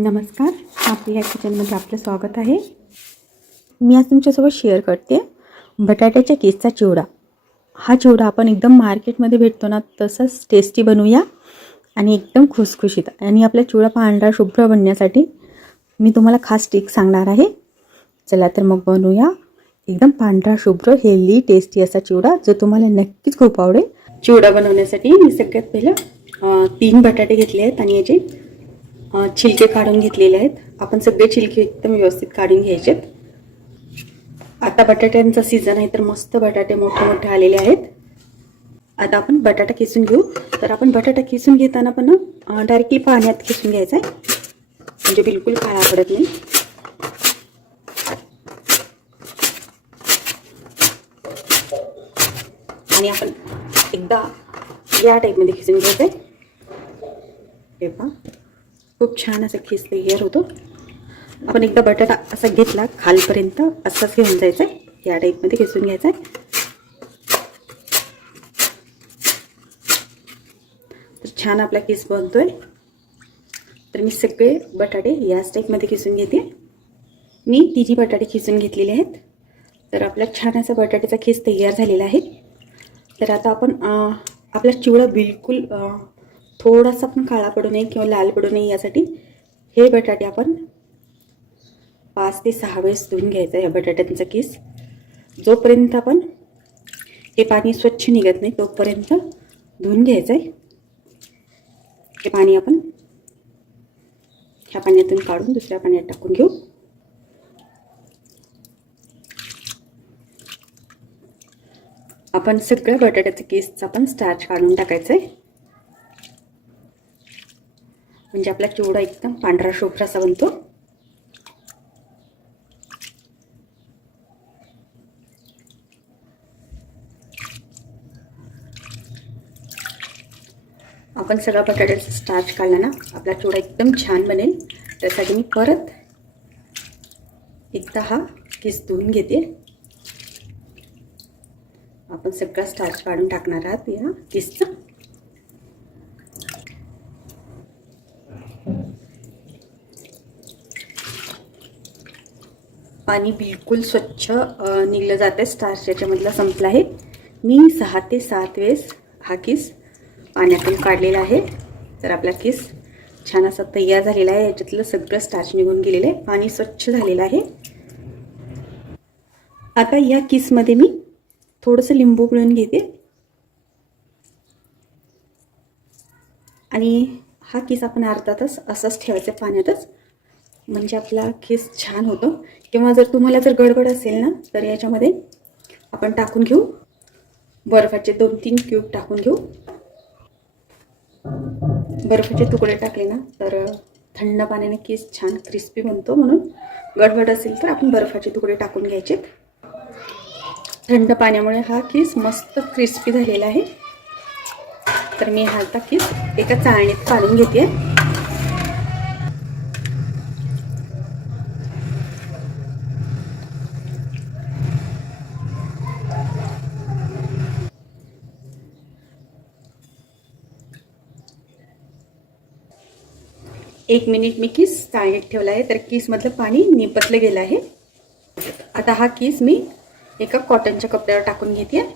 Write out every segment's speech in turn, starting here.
नमस्कार आपल्या किचनमध्ये आपलं स्वागत आहे मी आज तुमच्यासोबत शेअर करते बटाट्याच्या केसचा चिवडा हा चिवडा आपण एकदम मार्केटमध्ये भेटतो ना तसंच टेस्टी बनवूया आणि एकदम खुसखुशीत आणि आपला चिवडा पांढरा शुभ्र बनण्यासाठी मी तुम्हाला खास टिक सांगणार आहे चला तर मग बनवूया एकदम पांढरा शुभ्र हेल्दी टेस्टी असा चिवडा जो तुम्हाला नक्कीच खूप आवडेल चिवडा बनवण्यासाठी मी सगळ्यात पहिलं तीन बटाटे घेतले आहेत आणि याचे छिलके काढून घेतलेले आहेत आपण सगळे छिलके एकदम व्यवस्थित काढून घ्यायचे आता बटाट्यांचा सीझन आहे तर मस्त बटाटे मोठे मोठे आलेले आहेत आता आपण बटाटा किसून घेऊ तर आपण बटाटा किसून घेताना पण डायरेक्टली पाण्यात किसून घ्यायचा आहे म्हणजे बिलकुल काळा पडत नाही आणि आपण एकदा या टाईपमध्ये किसून घ्यायचं आहे खूप छान असं खीस तयार होतो आपण एकदा बटाटा असा घेतला खालपर्यंत असंच घेऊन जायचं आहे या टाईपमध्ये खिसून घ्यायचा आहे तर छान आपला केस बनतोय तर मी सगळे बटाटे याच टाईपमध्ये खिसून घेते मी तिजी बटाटे खिसून घेतलेले आहेत तर आपला छान असा बटाट्याचा खिस तयार झालेला आहे तर आता आपण आपला चिवडा बिलकुल थोडासा पण काळा पडू नये किंवा लाल पडू नये यासाठी हे बटाटे आपण पाच ते सहा वेळेस धुवून घ्यायचं या बटाट्यांचा केस जोपर्यंत आपण हे पाणी स्वच्छ निघत नाही तोपर्यंत धुवून घ्यायचं आहे हे पाणी आपण ह्या पाण्यातून काढून दुसऱ्या पाण्यात टाकून घेऊ आपण सगळ्या बटाट्याचं केसचा पण स्टार्च काढून टाकायचं आहे म्हणजे आपला चिवडा एकदम पांढरा शुभ्र असा बनतो आपण सगळा बटाट्याचा स्टार्च काढला ना आपला चिवडा एकदम छान बनेल त्यासाठी मी परत एकदा हा किस धुवून घेते आपण सगळा स्टार्च काढून टाकणार आहात या किसचा पाणी बिलकुल स्वच्छ निघलं जातं आहे स्टार्च याच्यामधला संपला आहे मी सहा ते सात वेळेस हा किस पाण्यातून काढलेला आहे तर आपला किस छान असा तयार झालेला आहे याच्यातलं सगळं स्टार्च निघून गेलेलं आहे पाणी स्वच्छ झालेलं आहे आता या किसमध्ये मी थोडंसं लिंबू पिळून घेते आणि हा किस आपण अर्धा तास असाच ठेवायचा पाण्यातच म्हणजे आपला केस छान होतो किंवा जर तुम्हाला जर गडबड असेल ना तर याच्यामध्ये आपण टाकून घेऊ बर्फाचे दोन तीन क्यूब टाकून घेऊ बर्फाचे तुकडे टाकले ना तर थंड पाण्याने केस छान क्रिस्पी बनतो म्हणून गडबड असेल तर आपण बर्फाचे तुकडे टाकून घ्यायचे थंड पाण्यामुळे हा केस मस्त क्रिस्पी झालेला आहे तर मी हा आता केस एका चाळणीत काढून घेते एक मिनिट मी किस चाळणीत ठेवला आहे तर किसमधलं पाणी निपतलं गेलं आहे आता हा किस मी एका कॉटनच्या कपड्यावर टाकून घेते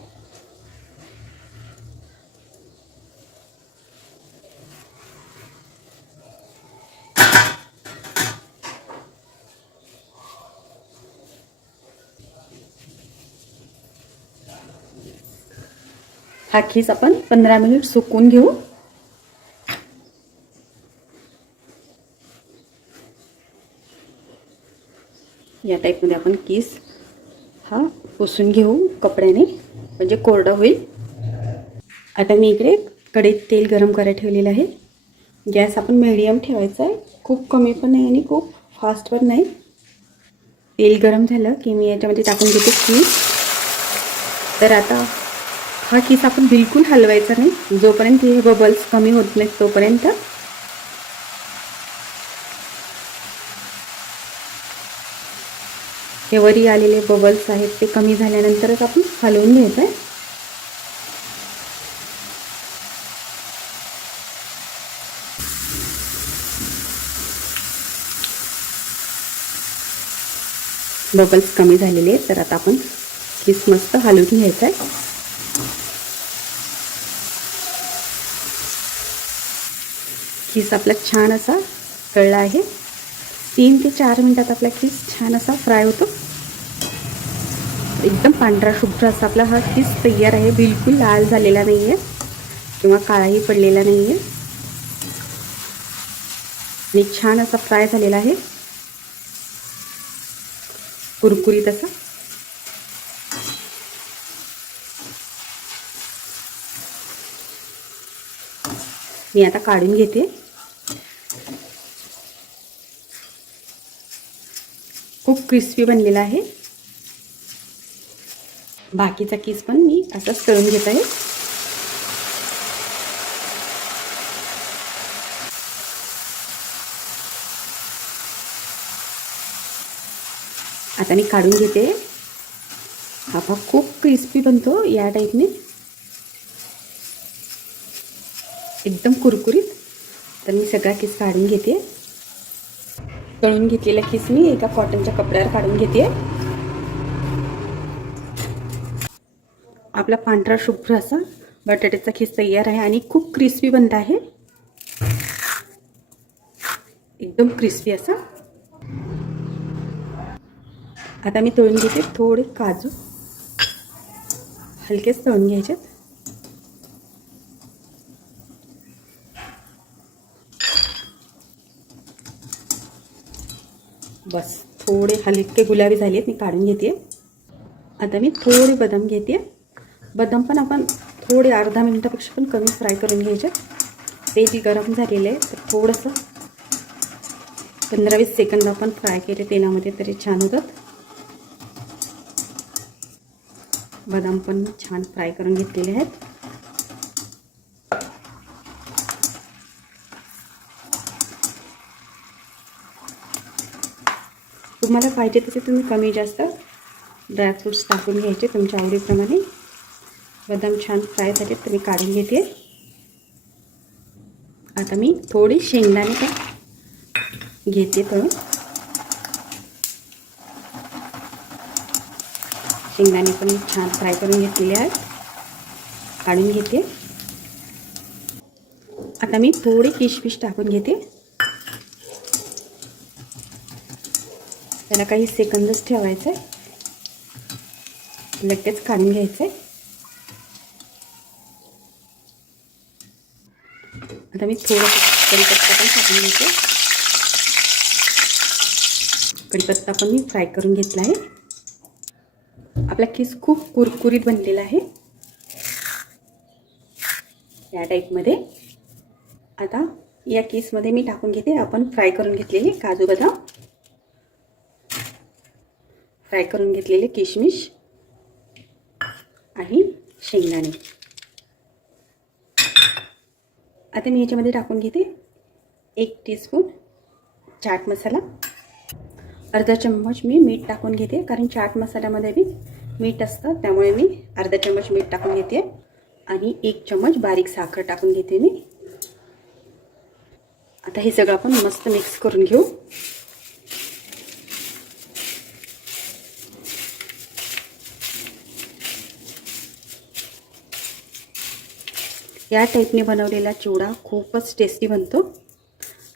हा खीस आपण पंधरा मिनिट सुकून घेऊ या टाईपमध्ये आपण केस हा पुसून घेऊ कपड्याने म्हणजे कोरडा होईल आता मी इकडे कढईत तेल गरम करायला ठेवलेलं आहे गॅस आपण मिडियम ठेवायचा आहे खूप कमी पण नाही आणि खूप फास्ट पण नाही तेल गरम झालं की मी याच्यामध्ये टाकून घेते कीस तर आता हा किस आपण बिलकुल हलवायचा नाही जोपर्यंत हे बबल्स कमी होत नाहीत तोपर्यंत हे वरी आलेले बबल्स आहेत ते कमी झाल्यानंतरच आपण हलवून घ्यायचं आहे बबल्स कमी झालेले आहेत तर आता आपण किस मस्त हलवून घ्यायचं आहे खीस आपला छान असा कळला आहे तीन ते चार मिनटात आपला खीस छान असा फ्राय होतो एकदम पांढरा शुभ्र असा आपला हा किस तयार आहे बिलकुल लाल झालेला नाही आहे किंवा काळाही पडलेला नाही आहे आणि छान असा फ्राय झालेला आहे कुरकुरीत असा मी आता काढून घेते खूप क्रिस्पी बनलेला आहे बाकीचा किस पण मी असाच तळून घेत आहे आता मी काढून घेते हा भाग खूप क्रिस्पी बनतो या टाईपने एकदम कुरकुरीत तर मी सगळा केस काढून घेते तळून घेतलेला किस मी एका कॉटनच्या कपड्यावर काढून घेते आपला पांढरा शुभ्र असा बटाट्याचा खीस तयार आहे आणि खूप क्रिस्पी बनत आहे एकदम क्रिस्पी असा आता मी तळून घेते थोडे काजू हलकेच तळून घ्यायचे बस थोडे हलके गुलाबी झाले आहेत मी काढून घेते आता मी थोडे बदाम घेते बदाम पण आपण थोडे अर्धा मिनटापेक्षा पण कमी फ्राय करून घ्यायचे तेल गरम झालेलं आहे तर थोडंसं पंधरा वीस सेकंद आपण फ्राय केले तेलामध्ये तरी छान होतात बदाम पण छान फ्राय करून घेतलेले आहेत तुम्हाला पाहिजे तसे तुम्ही कमी जास्त ड्रायफ्रूट्स टाकून घ्यायचे तुमच्या आवडीप्रमाणे बदाम छान फ्राय झाले तर मी काढून घेते आता मी थोडी शेंगदाणे पण घेते पण शेंगदाणे पण छान फ्राय करून घेतलेले आहेत काढून घेते आता मी थोडी किशमिश टाकून घेते त्याला काही सेकंदच ठेवायचं आहे लगेच काढून घ्यायचं आहे आता मी थोडं कढीपत्ता पण टाकून घेते कढीपत्ता पण मी फ्राय करून घेतला आहे आपला केस खूप कुरकुरीत बनलेला आहे या टाईपमध्ये आता या केसमध्ये मी टाकून घेते आपण फ्राय करून घेतलेले काजू बदाम फ्राय करून घेतलेले किशमिश आणि शेंगदाणे आता मी ह्याच्यामध्ये टाकून घेते एक टीस्पून चाट मसाला अर्धा चम्मच मी मीठ टाकून घेते कारण चाट मसाल्यामध्ये बी मीठ असतं त्यामुळे मी अर्धा चम्मच मीठ टाकून घेते आणि एक चम्मच बारीक साखर टाकून घेते मी आता हे सगळं आपण मस्त मिक्स करून घेऊ या टाईपने बनवलेला चिवडा खूपच टेस्टी बनतो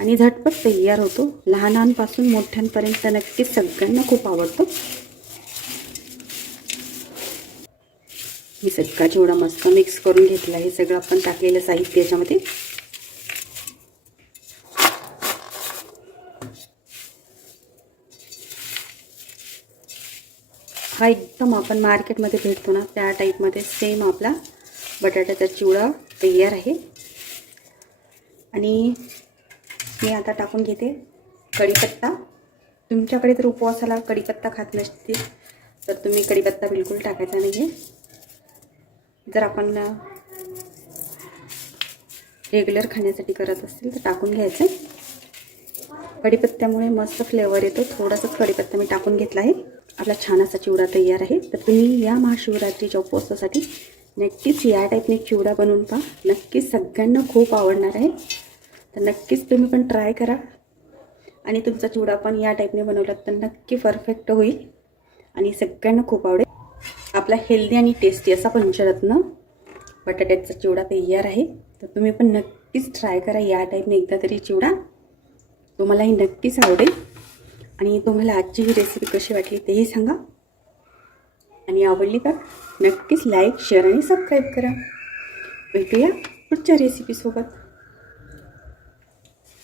आणि झटपट तयार होतो लहानांपासून मोठ्यांपर्यंत नक्कीच सगळ्यांना खूप आवडतो मी सगळा चिवडा मस्त मिक्स करून घेतला हे सगळं आपण टाकलेलं साहित्य याच्यामध्ये हा एकदम आपण मार्केटमध्ये भेटतो ना त्या टाईपमध्ये सेम आपला बटाट्याचा चिवडा तयार आहे आणि मी आता टाकून घेते कढीपत्ता तुमच्याकडे जर उपवासाला कढीपत्ता खात नसतील तर तुम्ही कढीपत्ता बिलकुल टाकायचा नाही आहे जर आपण रेग्युलर खाण्यासाठी करत असतील तर टाकून घ्यायचं कढीपत्त्यामुळे मस्त फ्लेवर येतो थोडासाच कढीपत्ता मी टाकून घेतला आहे आपला छान असा चिवडा तयार आहे तर तुम्ही या महाशिवरात्रीच्या उपवासासाठी नक्कीच या टाईपने चिवडा बनवून पहा नक्कीच सगळ्यांना खूप आवडणार आहे तर नक्कीच तुम्ही पण ट्राय करा आणि तुमचा चिवडा पण या टाईपने बनवला तर नक्की परफेक्ट होईल आणि सगळ्यांना खूप आवडेल आपला हेल्दी आणि टेस्टी असा पंचरत्न बटाट्याचा चिवडा तयार आहे तर तुम्ही पण नक्कीच ट्राय करा या टाईपने एकदा तरी चिवडा तुम्हालाही नक्कीच आवडेल आणि तुम्हाला आजची ही रेसिपी कशी वाटली तेही सांगा आणि आवडली तर नक्कीच लाईक शेअर आणि सबस्क्राईब करा भेटूया पुढच्या रेसिपीसोबत